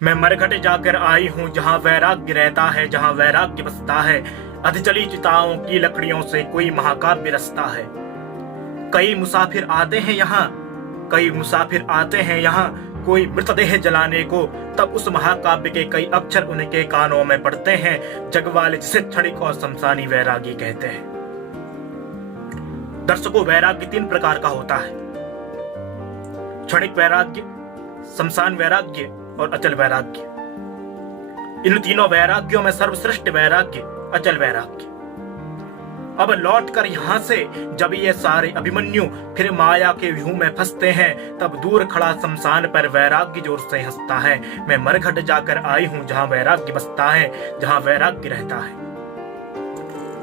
मैं मरघट जाकर आई हूँ जहाँ वैराग्य रहता है, जहाँ वैराग्य बसता है। अधजली चिताओं की लकड़ियों से कोई महाकाव्य रचता है। कई मुसाफिर आते हैं यहाँ, कई मुसाफिर आते हैं यहाँ, कोई मृतदेह जलाने को, तब उस महाकाव्य के कई अक्षर उनके कानों में पड़ते हैं। जग वाले जिसे क्षणिक और शमशानी वैरागी कहते हैं। दर्शकों, वैराग्य 3 प्रकार का होता है: क्षणिक वैराग्य, शमशान वैराग्य और अचल वैराग्य। इन तीनों वैराग्यों में सर्वश्रेष्ठ वैराग्य अचल वैराग्य। अब लौटकर यहां से जब ये सारे अभिमन्यु फिर माया के व्यूह में फंसते हैं, तब दूर खड़ा शमशान पर वैराग्य जोर से हंसता है। मैं मरघट जाकर आई हूं जहां वैराग्य बसता है, जहां वैराग्य रहता है।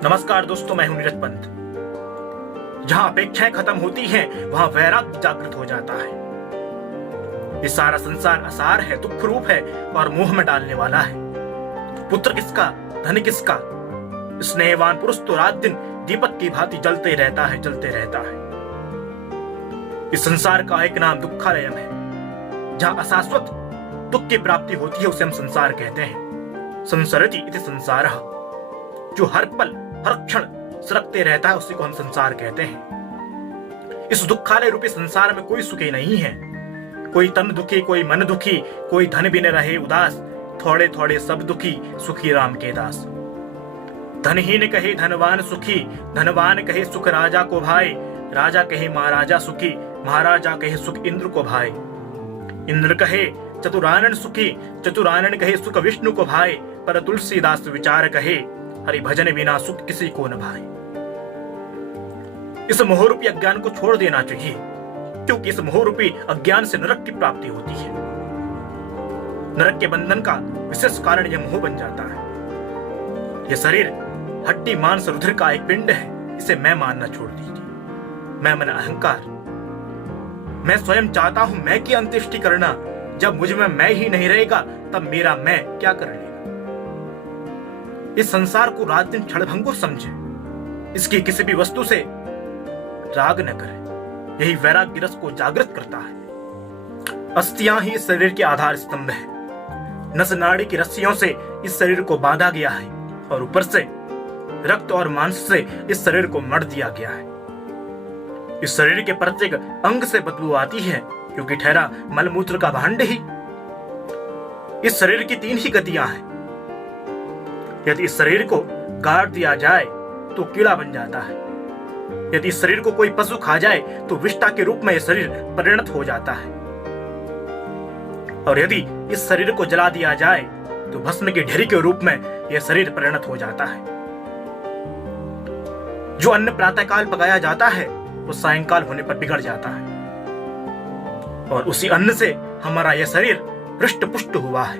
नमस्कार दोस्तों, मैं हूं नीरज पंत। जहां अपेक्षाएं खत्म होती हैं, वहां वैराग्य जागृत हो जाता है। ये सारा संसार असार है, दुख रूप है और मोह में डालने वाला है। पुत्र किसका, धन किसका, स्नेहवान पुरुष तो रात दिन दीपक की भांति जलते रहता है, जलते रहता है। इस संसार का एक नाम दुखालयम है। जहां अशाश्वत दुख की प्राप्ति होती है, उसे हम संसार कहते हैं। संसरति इति संसारः। जो हर पल हर क्षण सरकते रहता है, उसी को हम संसार कहते हैं। इस दुखालय रूपी संसार में कोई सुखी नहीं है। कोई तन दुखी, कोई मन दुखी, कोई धन बिन रहे उदास, थोड़े थोड़े सब दुखी, सुखी राम के दास। धनहीन कहे धनवान सुखी, धनवान कहे सुख राजा को भाई, राजा कहे महाराजा सुखी, महाराजा कहे सुख इंद्र को भाई। इंद्र कहे चतुरानन सुखी, चतुरानन कहे सुख विष्णु को भाई, पर तुलसीदास विचार कहे हरि भजन बिना सुख किसी को न भाई। इस मोहरूपी अज्ञान को छोड़ देना चाहिए, क्योंकि इस मोहरूपी अज्ञान से नरक की प्राप्ति होती है। नरक के बंधन का विशेष कारण यह मोह बन जाता है। यह शरीर हड्डी मांस रुधिर का एक पिंड है, इसे मैं मानना छोड़ दीजिए। मैं मन अहंकार, मैं स्वयं चाहता हूं मैं की अंत्येष्टि करना। जब मुझ में मैं ही नहीं रहेगा, तब मेरा मैं क्या कर लेगा। इस संसार को रात दिन क्षणभंगुर समझे, इसकी किसी भी वस्तु से राग न करे। यही वैराग्य रस को जागृत करता है। अस्थियां ही इस शरीर के आधार स्तंभ है। नस नाड़ी की रस्सियों से इस शरीर को बांधा गया है और ऊपर से रक्त और मांस से इस शरीर को मढ़ दिया गया है। इस शरीर के प्रत्येक अंग से बदबू आती है, क्योंकि ठहरा मलमूत्र का भांड ही। इस शरीर की 3 ही गतियां हैं। यदि इस शरीर को गाड़ दिया जाए तो कीड़ा बन जाता है। यदि इस शरीर को कोई पशु खा जाए तो विष्ठा के रूप में यह शरीर परिणत हो जाता है। और यदि इस शरीर को जला दिया जाए तो भस्म की ढेरी के रूप में यह शरीर परिणत हो जाता है। जो अन्न प्रातःकाल पकाया जाता है, वो सायंकाल होने पर बिगड़ जाता है। और उसी अन्न से हमारा यह शरीर हृष्ट पुष्ट हुआ है।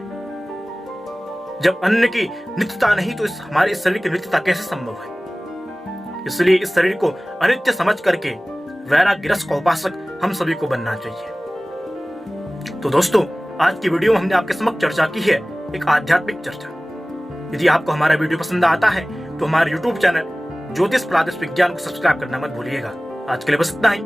जब अन्न की नित्यता नहीं, तो इस हमारे शरीर की नित्यता कैसे संभव है। इसलिए इस शरीर को अनित्य समझ करके वैराग्य रस का उपासक हम सभी को बनना चाहिए। तो दोस्तों, आज की वीडियो में हमने आपके समक्ष चर्चा की है एक आध्यात्मिक चर्चा। यदि आपको हमारा वीडियो पसंद आता है तो हमारे YouTube चैनल ज्योतिष प्रादेश विज्ञान को सब्सक्राइब करना मत भूलिएगा। आज के लिए बस इतना ही।